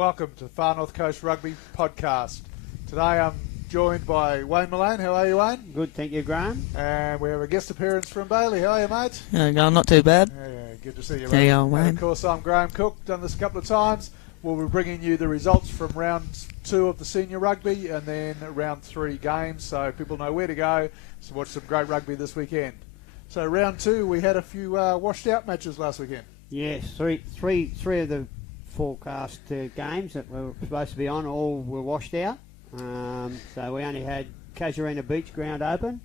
Welcome to Far North Coast Rugby Podcast. Today I'm joined by Wayne Mullane. How are you, Wayne? Good, thank you, Graham. And we have a guest appearance from Bailey. How are you, mate? Going not too bad. Yeah, good to see you, How mate. you going, Wayne? And of course, I'm Graham Cook. Done this a couple of times. We'll be bringing you the results from round 2 of the senior rugby and then round 3 games, so people know where to go to watch some great rugby this weekend. So round 2, we had a few washed out matches last weekend. Yes, three of the forecast games that were supposed to be on all were washed out. So we only had Casuarina Beach Ground open,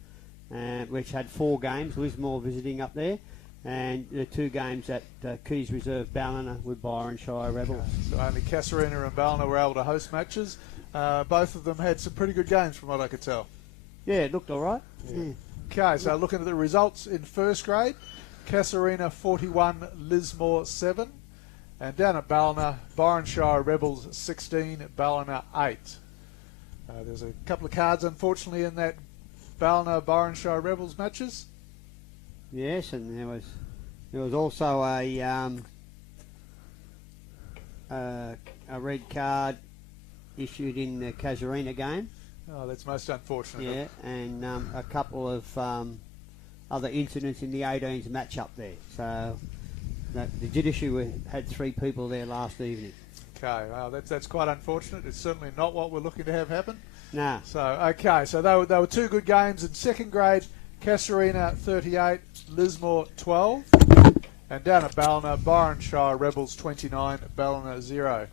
which had 4 games, Lismore visiting up there, and the 2 games at Keys Reserve Ballina with Byron Shire Rebels. So only Casuarina and Ballina were able to host matches. Both of them had some pretty good games from what I could tell. Yeah, it looked all right. Yeah. Okay, so looking at the results in first grade, Casuarina 41, Lismore 7. And down at Ballina, Byron Shire Rebels 16, Ballina 8. There's a couple of cards, unfortunately, in that Ballina-Byron Shire Rebels matches. Yes, and there was also a red card issued in the Casuarina game. Oh, that's most unfortunate. Yeah, and a couple of other incidents in the 18s match up there. So the judiciary had 3 people there last evening. Okay, well, that's quite unfortunate. It's certainly not what we're looking to have happen. Nah. So, okay, so they were 2 good games in second grade. Casuarina 38, Lismore 12. And down at Ballina, Byron Shire Rebels 29, Ballina 0.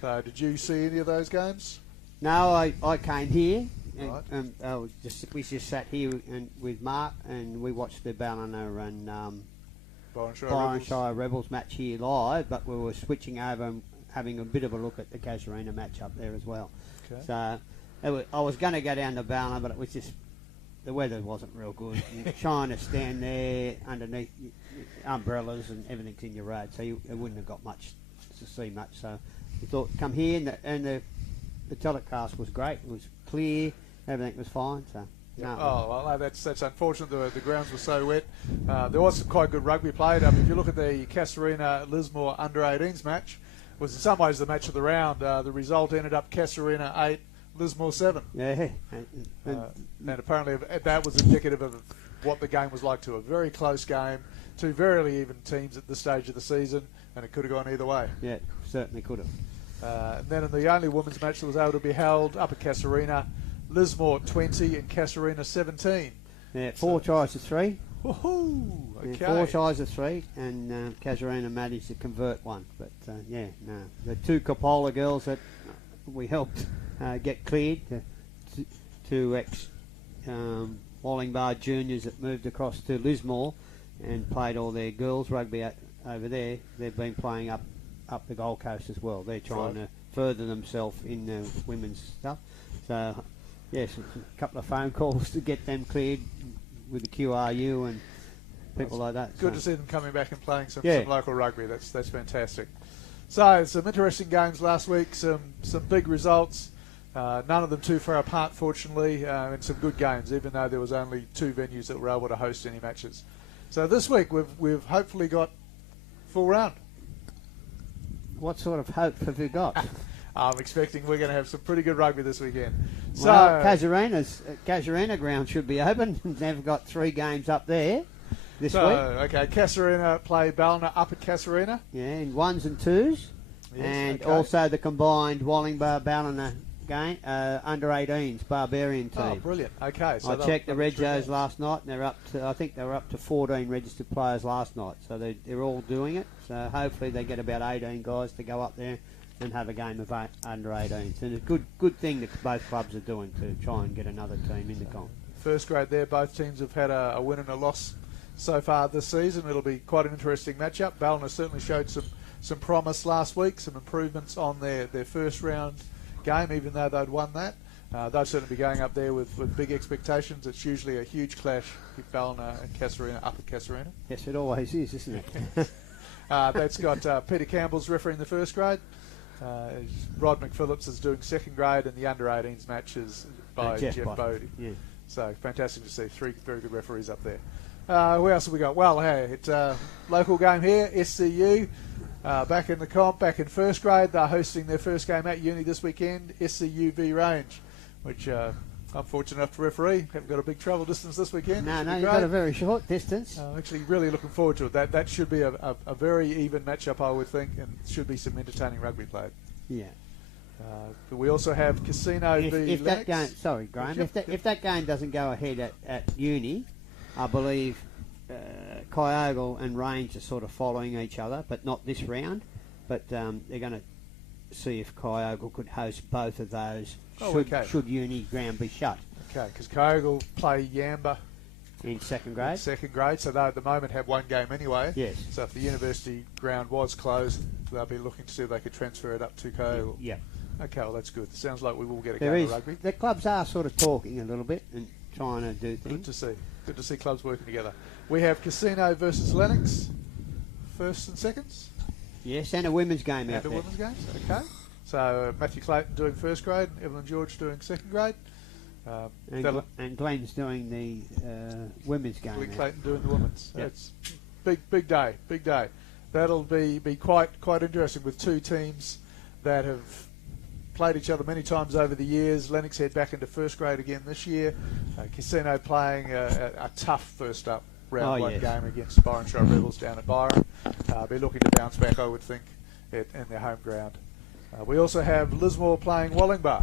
So did you see any of those games? No, I came here. Right. And, we just sat here with Mark and we watched the Ballina and Byron Shire Rebels match here live, but we were switching over and having a bit of a look at the Casuarina match up there as well. Okay. So I was going to go down to Ballina, but it was just the weather wasn't real good. Trying to stand there underneath umbrellas and everything's in your road, so you wouldn't have got much to see much. So we thought, come here, and the telecast was great. It was clear, everything was fine. So. Yeah. No. Oh, well, that's unfortunate. The grounds were so wet. There was some quite good rugby played. If you look at the Casuarina Lismore under-18s match, was in some ways the match of the round. The result ended up Casuarina 8, Lismore 7. Yeah. And apparently that was indicative of what the game was like too. A very close game, 2 very even teams at this stage of the season, and it could have gone either way. Yeah, certainly could have. And then in the only women's match that was able to be held up at Casuarina, Lismore 20 and Casuarina 17. Yeah, 4 tries to 3. Woohoo! Okay. Yeah, 4 tries to 3, and Casuarina managed to convert 1. But the 2 Coppola girls that we helped get cleared, 2 Wallingbar juniors that moved across to Lismore and played all their girls rugby over there. They've been playing up the Gold Coast as well. They're trying to further themselves in the women's stuff. So. Yes, a couple of phone calls to get them cleared with the QRU and people like that. Good to see them coming back and playing some local rugby. That's fantastic. So some interesting games last week, some big results. None of them too far apart, fortunately, and some good games, even though there was only 2 venues that were able to host any matches. So this week we've hopefully got full round. What sort of hope have you got? I'm expecting we're going to have some pretty good rugby this weekend. So Casuarina ground should be open. They've got 3 games up there this week. Okay, Casuarina play Ballina up at Casuarina. Yeah, in 1s and 2s. Yes, and also the combined Wallingbar Ballina game, under 18s, Barbarian team. Oh, brilliant. Okay. So I checked the Regos last night, and I think they were up to 14 registered players last night. So they're all doing it. So hopefully they get about 18 guys to go up there and have a game of under 18s. And it's a good thing that both clubs are doing to try and get another team in the comp. First grade there, both teams have had a win and a loss so far this season. It'll be quite an interesting matchup. Ballina certainly showed some promise last week, some improvements on their first round game, even though they'd won that. They'll certainly be going up there with big expectations. It's usually a huge clash with Ballina and Casuarina up at Casuarina. Yes, it always is, isn't it? That's got Peter Campbell's refereeing the first grade. Rod McPhillips is doing second grade, and the under-18s match is by Jeff Bodie. Yeah. So fantastic to see 3 very good referees up there. Who else have we got? Well, hey, it's a local game here, SCU back in the comp, back in first grade. They're hosting their first game at uni this weekend, SCUV Range, which I'm fortunate enough to referee. Haven't got a big travel distance this weekend. No, you've got a very short distance. I'm actually really looking forward to it. That should be a very even matchup, I would think, and should be some entertaining rugby played. Yeah. But we also have Casino v if that Lennox. game, sorry, Graham, if that game doesn't go ahead at uni, I believe Kyogle and Range are sort of following each other, but not this round. But they're going to see if Kyogle could host both of those. Should uni ground be shut? Okay, because Kyogle play Yamba in second grade. So they at the moment have one game anyway. Yes. So if the university ground was closed, they'll be looking to see if they could transfer it up to Kyogle. Yeah. Okay, well that's good. Sounds like we will get a There game is. of rugby. The clubs are sort of talking a little bit and trying to do things. Good to see. Good to see clubs working together. We have Casino versus Lennox, first and seconds. Yes, and a women's game And out a there. women's games. Okay. So Matthew Clayton doing first grade, Evelyn George doing second grade. And Glenn's doing the women's game. Glenn now. Clayton doing the women's. Yep. It's big day. That'll be quite interesting with two teams that have played each other many times over the years. Lennox head back into first grade again this year. Casino playing a tough first up round one game against Byron Shire Rebels down at Byron. Be looking to bounce back, I would think, in their home ground. We also have Lismore playing Wallingbar.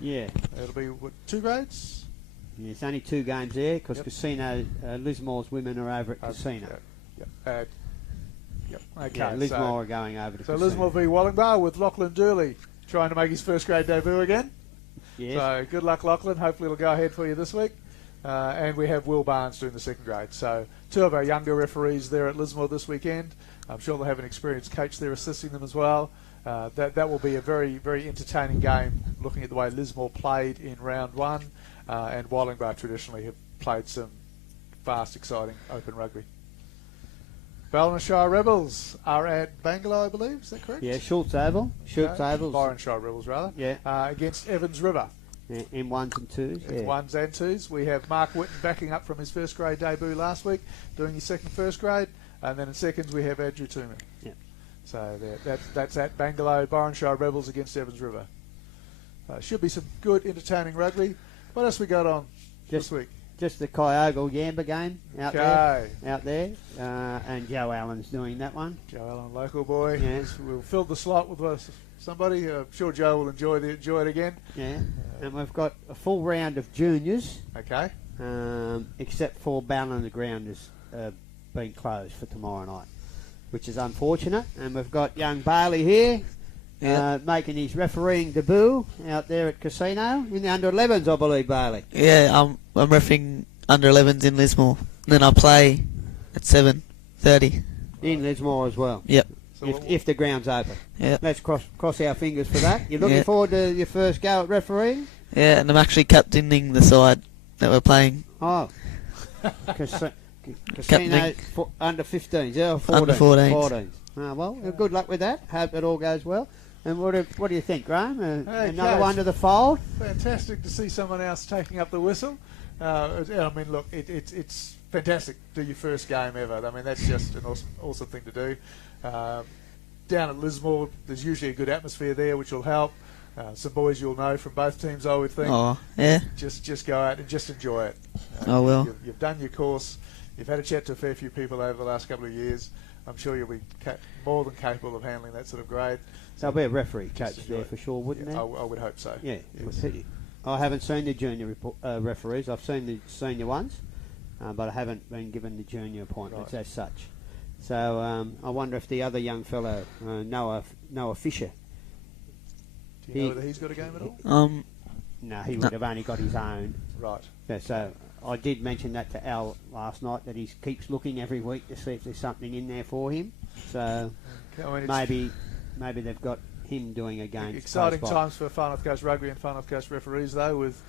Yeah. It'll be, 2 grades? Yeah, it's only 2 games there because Casino, Lismore's women are over at Casino. Yep. Okay. Yeah, Lismore are going over to So Casino. Lismore v Wallingbar with Lachlan Dooley trying to make his first grade debut again. Yes. So good luck, Lachlan. Hopefully it'll go ahead for you this week. And we have Will Barnes doing the second grade. So 2 of our younger referees there at Lismore this weekend. I'm sure they'll have an experienced coach there assisting them as well. That will be a very, very entertaining game, looking at the way Lismore played in round 1, and Wallingbar traditionally have played some fast, exciting open rugby. Ballina Shire Rebels are at Bangalow, I believe. Is that correct? Yeah, Schultz Oval. Byron Shire Rebels, rather. Yeah. Against Evans River. Yeah, in 1s and 2s. It's 1s and 2s. We have Mark Whitten backing up from his first grade debut last week, doing his second first grade. And then in seconds we have Andrew Tooman. Yeah. So that's at Bangalow, Byron Shire Rebels against Evans River. Should be some good, entertaining rugby. What else we got on this week? Just the Kyogle Yamba game out there. And Joe Allen's doing that one. Joe Allen, local boy. Yes. We'll fill the slot with somebody. I'm sure Joe will enjoy it again. Yeah. And we've got a full round of juniors. Okay. Except for Ballina Grounders being closed for tomorrow night, which is unfortunate. And we've got young Bailey here. Making his refereeing debut out there at Casino in the under-11s, I believe, Bailey. Yeah, I'm refereeing under-11s in Lismore. Then I play at 7:30. In Lismore as well. Yep. So if the ground's open. Yep. Let's cross our fingers for that. You're looking forward to your first go at refereeing? Yeah, and I'm actually captaining the side that we're playing. Oh. Casino under 15s, yeah, or 14s? Under 14s. Well, good luck with that. Hope it all goes well. And what do you think, Graham? Another Coach, one to the fold? Fantastic to see someone else taking up the whistle. I mean, look, it's fantastic to do your first game ever. I mean, that's just an awesome thing to do. Down at Lismore, there's usually a good atmosphere there, which will help. Some boys you'll know from both teams, I would think. Oh, yeah. Just go out and just enjoy it. I will. You've done your course. You've had a chat to a fair few people over the last couple of years. I'm sure you'll be more than capable of handling that sort of grade. There'll be a referee coach there for sure, wouldn't there? I would hope so. Yeah. Yes. I haven't seen the junior referees. I've seen the senior ones, but I haven't been given the junior appointments as such. So I wonder if the other young fellow, Noah Fisher. Do you know whether he's got a game at all? No, he would have only got his own. Right. Yeah, so I did mention that to Al last night, that he keeps looking every week to see if there's something in there for him. So maybe they've got him doing a game. Exciting times for Far North Coast Rugby and Far North Coast referees, though, with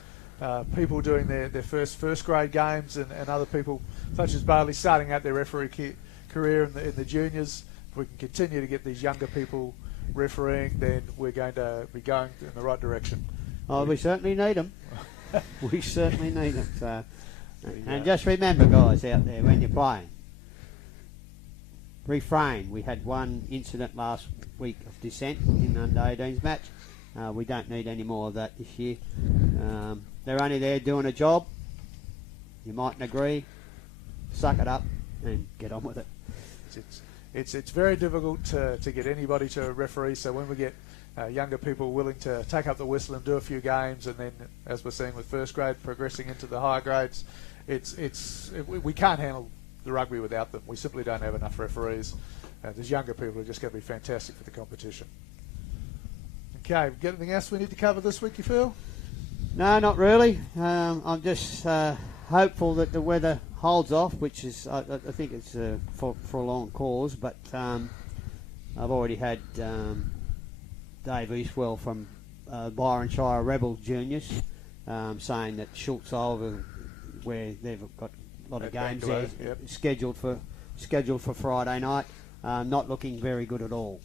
people doing their first grade games and other people such as Bailey starting out their referee career in the juniors. If we can continue to get these younger people refereeing, then we're going to be going in the right direction. Oh, we certainly need them. We certainly need them. So, and just remember, guys out there, when you're playing, refrain. We had one incident last week of dissent in the under-18s match. We don't need any more of that this year. They're only there doing a job. You mightn't agree. Suck it up and get on with it. It's very difficult to get anybody to referee, so when we get younger people willing to take up the whistle and do a few games, and then, as we're seeing with first grade, progressing into the higher grades, we can't handle the rugby without them. We simply don't have enough referees. These younger people are just going to be fantastic for the competition. Okay, got anything else we need to cover this week, you feel? No, not really. I'm just hopeful that the weather holds off, which is, I think it's for a long cause, but I've already had Dave Eastwell from Byron Shire Rebels Juniors saying that Schultz over, where they've got a lot of games there, scheduled for Friday night, not looking very good at all.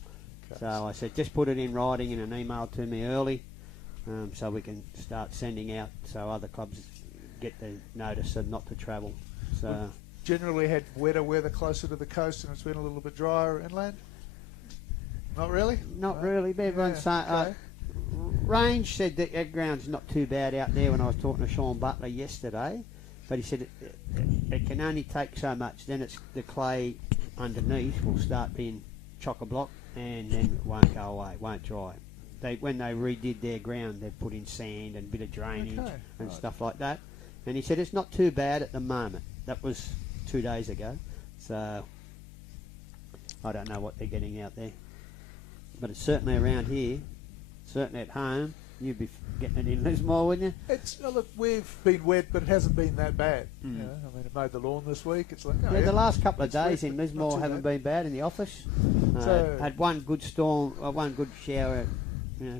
Okay. So I said, just put it in writing in an email to me early, so we can start sending out so other clubs get the notice of not to travel. So we've generally had wetter weather closer to the coast, and it's been a little bit drier inland. Not really? Not really. Everyone's saying, Range said that ground's not too bad out there when I was talking to Sean Butler yesterday, but he said it can only take so much. Then it's the clay underneath will start being chock-a-block, and then it won't go away, won't dry. When they redid their ground, they put in sand and a bit of drainage and stuff like that. And he said it's not too bad at the moment. That was 2 days ago. So I don't know what they're getting out there. But it's certainly around here, certainly at home. You'd be getting it in Lismore, wouldn't you? Look, we've been wet, but it hasn't been that bad. You know, I mean, it made the lawn this week. It's like, the last couple of days in Lismore haven't been bad in the office. Had one good storm, one good shower,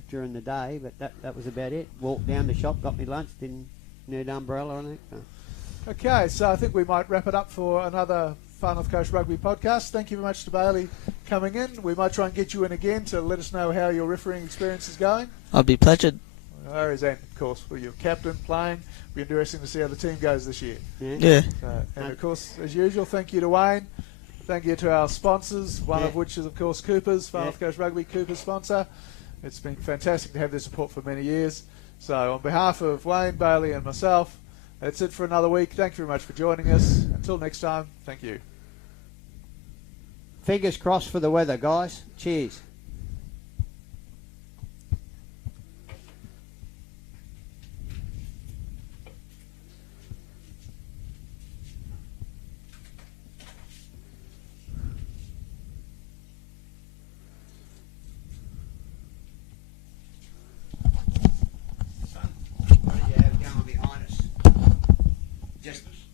during the day, but that was about it. Walked down the shop, got me lunch, didn't need an umbrella or anything. So. Okay, so I think we might wrap it up for another Far North Coast Rugby podcast. Thank you very much to Bailey coming in. We might try and get you in again to let us know how your refereeing experience is going. I'd be pleasured. And of course, for your captain playing, it'll be interesting to see how the team goes this year. Yeah. And of course, as usual, thank you to Wayne. Thank you to our sponsors, one of which is, of course, Cooper's, Far North Coast Rugby, Cooper's sponsor. It's been fantastic to have their support for many years. So on behalf of Wayne, Bailey and myself, that's it for another week. Thank you very much for joining us. Until next time, thank you. Fingers crossed for the weather, guys. Cheers.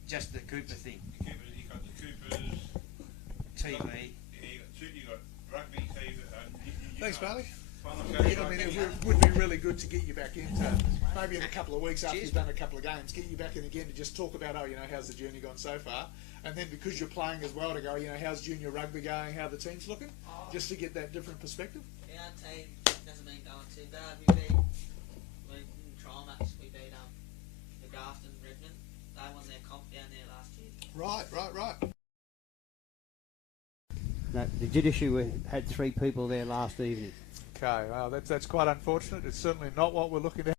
Just the Cooper thing. You got the Cooper's TV. You got rugby TV. Thanks, Bailey. I mean, it would be really good to get you back into, maybe in a couple of weeks after you've done a couple of games, get you back in again to just talk about, how's the journey gone so far? And then because you're playing as well, to go, how's junior rugby going, how the team's looking? Just to get that different perspective. Our team hasn't been going too bad. We in trial match, we beat the Grafton Redmond. They won their comp down there last year. Right. No, the judiciary had 3 people there last evening. Okay, well, that's quite unfortunate. It's certainly not what we're looking at.